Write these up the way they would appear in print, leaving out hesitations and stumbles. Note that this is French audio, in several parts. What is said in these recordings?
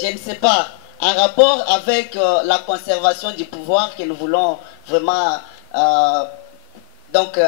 Je ne sais pas, en rapport avec la conservation du pouvoir que nous voulons vraiment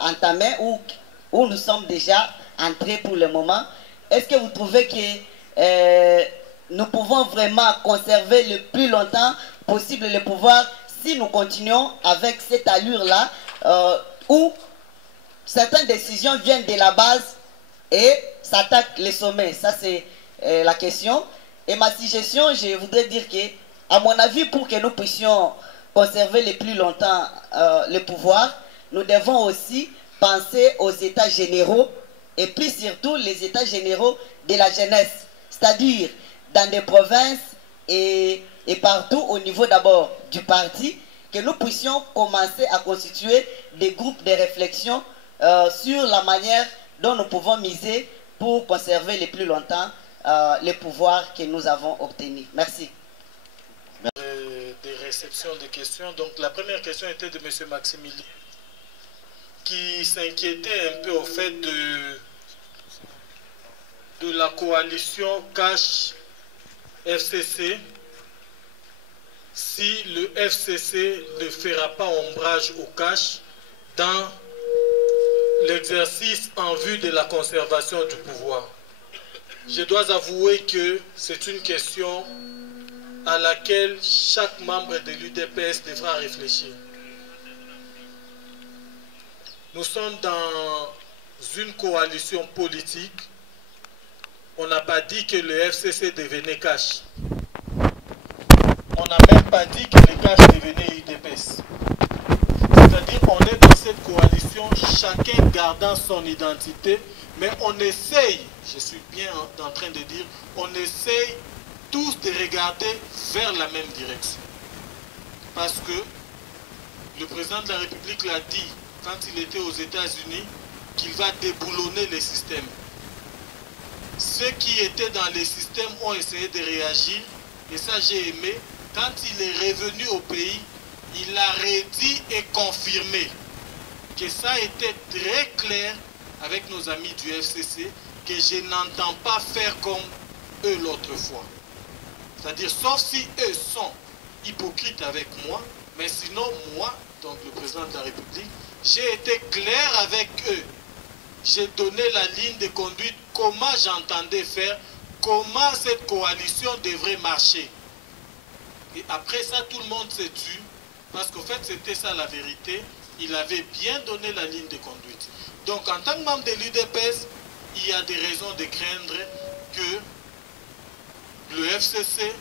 entamer, où nous sommes déjà entrés pour le moment, est-ce que vous trouvez que nous pouvons vraiment conserver le plus longtemps possible le pouvoir si nous continuons avec cette allure-là, où certaines décisions viennent de la base et s'attaquent les sommets? Ça, c'est la question. Et ma suggestion, je voudrais dire que, à mon avis, pour que nous puissions conserver le plus longtemps le pouvoir, nous devons aussi penser aux états généraux, et puis surtout les états généraux de la jeunesse, c'est-à-dire dans des provinces et partout au niveau d'abord du parti, que nous puissions commencer à constituer des groupes de réflexion sur la manière dont nous pouvons miser pour conserver le plus longtemps les pouvoirs que nous avons obtenus. Merci. Des réceptions de questions. Donc la première question était de M. Maximilien, qui s'inquiétait un peu au fait de la coalition CASH-FCC, si le FCC ne fera pas ombrage au CASH dans l'exercice en vue de la conservation du pouvoir. Je dois avouer que c'est une question à laquelle chaque membre de l'UDPS devra réfléchir. Nous sommes dans une coalition politique. On n'a pas dit que le FCC devenait CASH. On n'a même pas dit que le CASH devenait UDPS. C'est-à-dire qu'on est dans cette coalition, chacun gardant son identité, mais on essaye, je suis bien en train de dire, on essaye tous de regarder vers la même direction. Parce que le président de la République l'a dit quand il était aux États-Unis, qu'il va déboulonner les systèmes. Ceux qui étaient dans les systèmes ont essayé de réagir, et ça j'ai aimé. Quand il est revenu au pays, il a redit et confirmé que ça a été très clair avec nos amis du FCC, que je n'entends pas faire comme eux l'autre fois. C'est-à-dire, sauf si eux sont hypocrites avec moi, mais sinon, moi, donc le président de la République, j'ai été clair avec eux. J'ai donné la ligne de conduite, comment j'entendais faire, comment cette coalition devrait marcher. Et après ça, tout le monde s'est tu, parce qu'en fait, c'était ça la vérité. Il avait bien donné la ligne de conduite. Donc, en tant que membre de l'UDPS, il y a des raisons de craindre que le FCC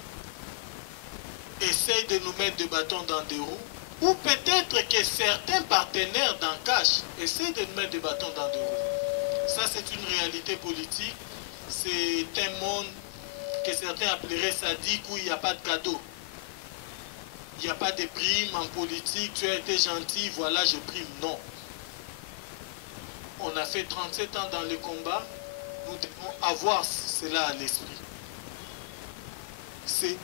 essaye de nous mettre des bâtons dans des roues, ou peut-être que certains partenaires dans CASH essayent de nous mettre des bâtons dans des roues. Ça, c'est une réalité politique. C'est un monde que certains appelleraient sadique, où il n'y a pas de cadeau. Il n'y a pas de prime en politique. Tu as été gentil, voilà, je prime. Non. On a fait 37 ans dans le combat. Nous devons avoir cela à l'esprit. C'est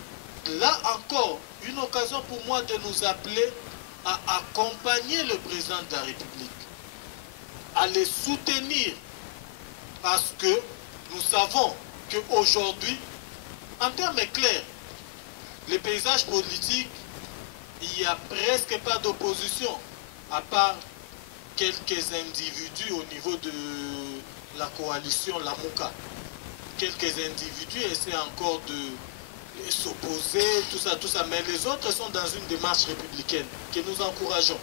là encore une occasion pour moi de nous appeler à accompagner le président de la République, à les soutenir, parce que nous savons qu'aujourd'hui, en termes clairs, le paysage politique, il n'y a presque pas d'opposition, à part quelques individus au niveau de la coalition Lamouka. Quelques individus essaient encore de s'opposer, tout ça, mais les autres sont dans une démarche républicaine que nous encourageons.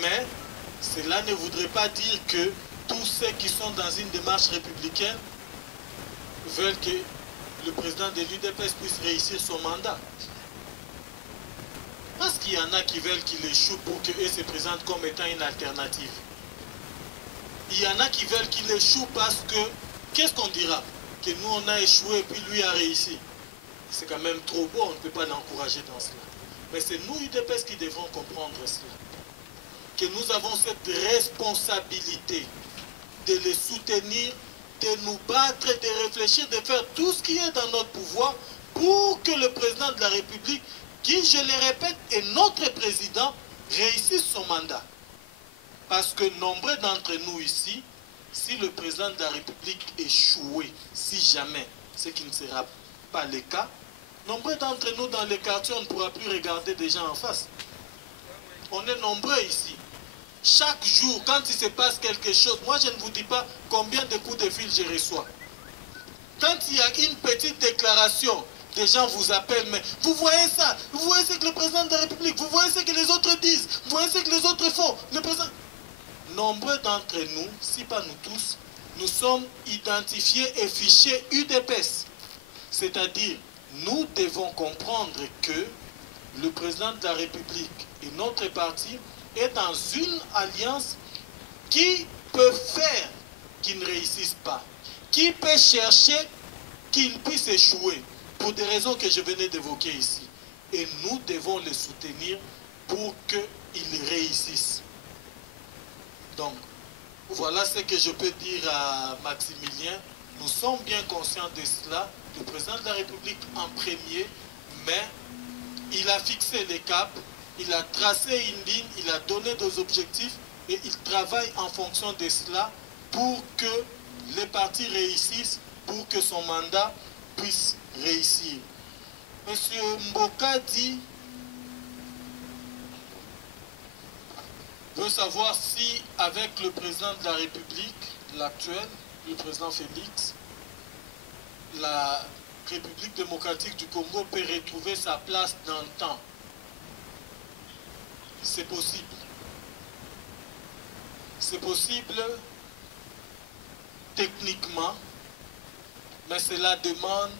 Mais cela ne voudrait pas dire que tous ceux qui sont dans une démarche républicaine veulent que le président de l'UDPS puisse réussir son mandat. Parce qu'il y en a qui veulent qu'il échoue pour qu'eux se présentent comme étant une alternative. Il y en a qui veulent qu'il échoue parce que, qu'est-ce qu'on dira? Que nous on a échoué et puis lui a réussi. C'est quand même trop beau, on ne peut pas l'encourager dans cela. Mais c'est nous, UDPS, qui devrons comprendre cela. Que nous avons cette responsabilité de les soutenir, de nous battre, de réfléchir, de faire tout ce qui est dans notre pouvoir pour que le président de la République, qui, je le répète, est notre président, réussisse son mandat. Parce que nombreux d'entre nous ici, si le président de la République échouait, si jamais, ce qui ne sera pas le cas, nombreux d'entre nous dans les quartiers, on ne pourra plus regarder des gens en face. On est nombreux ici. Chaque jour, quand il se passe quelque chose, moi je ne vous dis pas combien de coups de fil je reçois. Quand il y a une petite déclaration, des gens vous appellent, mais vous voyez ça, vous voyez ce que le président de la République, vous voyez ce que les autres disent, vous voyez ce que les autres font. Le président... Nombreux d'entre nous, si pas nous tous, nous sommes identifiés et fichés UDPS. C'est-à-dire, nous devons comprendre que le président de la République et notre parti est dans une alliance qui peut faire qu'il ne réussisse pas, qui peut chercher qu'il puisse échouer, pour des raisons que je venais d'évoquer ici. Et nous devons les soutenir pour qu'ils réussissent. Donc, voilà ce que je peux dire à Maximilien. Nous sommes bien conscients de cela. Le président de la République en premier, mais il a fixé les caps, il a tracé une ligne, il a donné des objectifs et il travaille en fonction de cela pour que les partis réussissent, pour que son mandat puisse réussir. Monsieur Mboka dit, veut savoir si avec le président de la République, l'actuel, le président Félix, la République démocratique du Congo peut retrouver sa place dans le temps. C'est possible. C'est possible techniquement, mais cela demande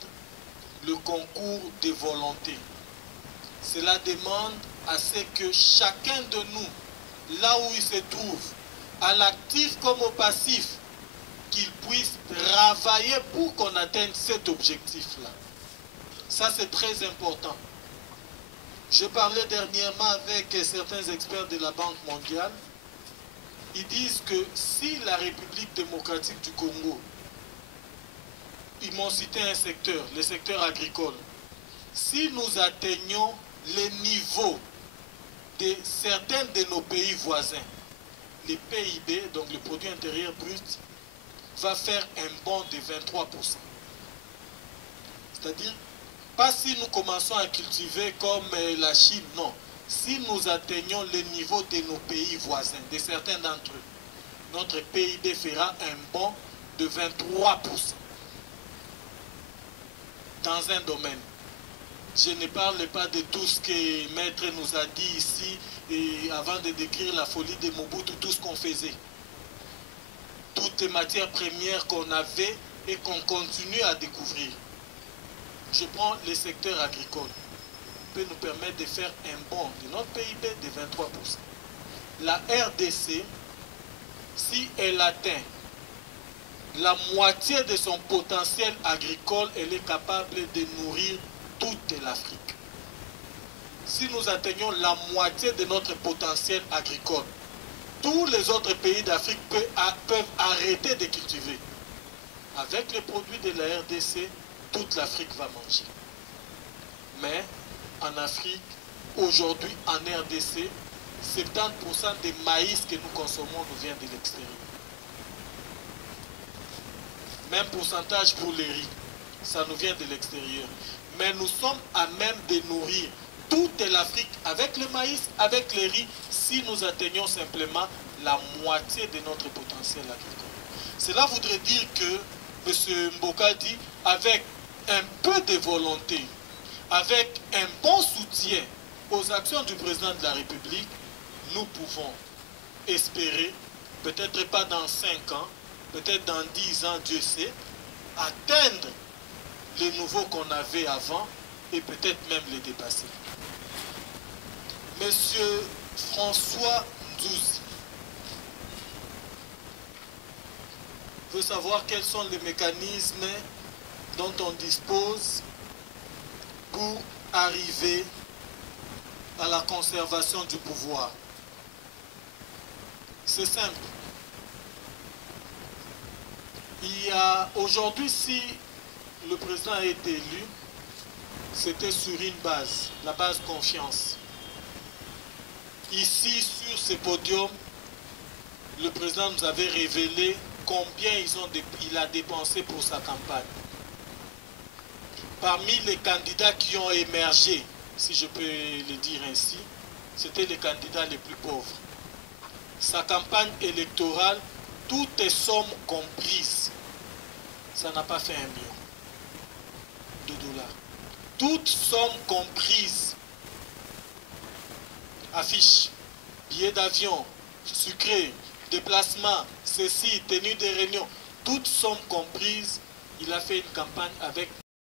le concours des volontés. Cela demande à ce que chacun de nous, là où il se trouve, à l'actif comme au passif, qu'il puisse travailler pour qu'on atteigne cet objectif-là. Ça, c'est très important. Je parlais dernièrement avec certains experts de la Banque mondiale. Ils disent que si la République démocratique du Congo, ils m'ont cité un secteur, le secteur agricole, si nous atteignons les niveaux de certains de nos pays voisins, les PIB, donc le produit intérieur brut, va faire un bond de 23%. C'est-à-dire, pas si nous commençons à cultiver comme la Chine, non. Si nous atteignons le niveau de nos pays voisins, de certains d'entre eux, notre PIB fera un bond de 23% dans un domaine. Je ne parle pas de tout ce que Maître nous a dit ici et avant de décrire la folie de Mobutu, tout ce qu'on faisait. Toutes les matières premières qu'on avait et qu'on continue à découvrir. Je prends le secteur agricole. Peut nous permettre de faire un bond de notre PIB de 23%. La RDC, si elle atteint la moitié de son potentiel agricole, elle est capable de nourrir toute l'Afrique. Si nous atteignons la moitié de notre potentiel agricole, tous les autres pays d'Afrique peuvent arrêter de cultiver. Avec les produits de la RDC, toute l'Afrique va manger. Mais en Afrique, aujourd'hui en RDC, 70% des maïs que nous consommons nous vient de l'extérieur. Même pourcentage pour les riz, ça nous vient de l'extérieur. Mais nous sommes à même de nourrir toute l'Afrique avec le maïs, avec les riz, si nous atteignons simplement la moitié de notre potentiel agricole. Cela voudrait dire que M. Mboka dit, avec un peu de volonté, avec un bon soutien aux actions du président de la République, nous pouvons espérer, peut-être pas dans 5 ans, peut-être dans 10 ans, Dieu sait, atteindre les niveaux qu'on avait avant et peut-être même les dépasser. Monsieur François Ndouzi veut savoir quels sont les mécanismes dont on dispose pour arriver à la conservation du pouvoir. C'est simple. Il y a aujourd'hui, si le président a été élu, c'était sur une base, la base confiance. Ici, sur ce podium, le président nous avait révélé combien il a dépensé pour sa campagne. Parmi les candidats qui ont émergé, si je peux le dire ainsi, c'était les candidats les plus pauvres. Sa campagne électorale, toutes les sommes comprises, ça n'a pas fait 1 million de dollars. Toutes sommes comprises. Affiches, billets d'avion, sucré, déplacement, ceci, tenue de réunion, toutes sommes comprises. Il a fait une campagne avec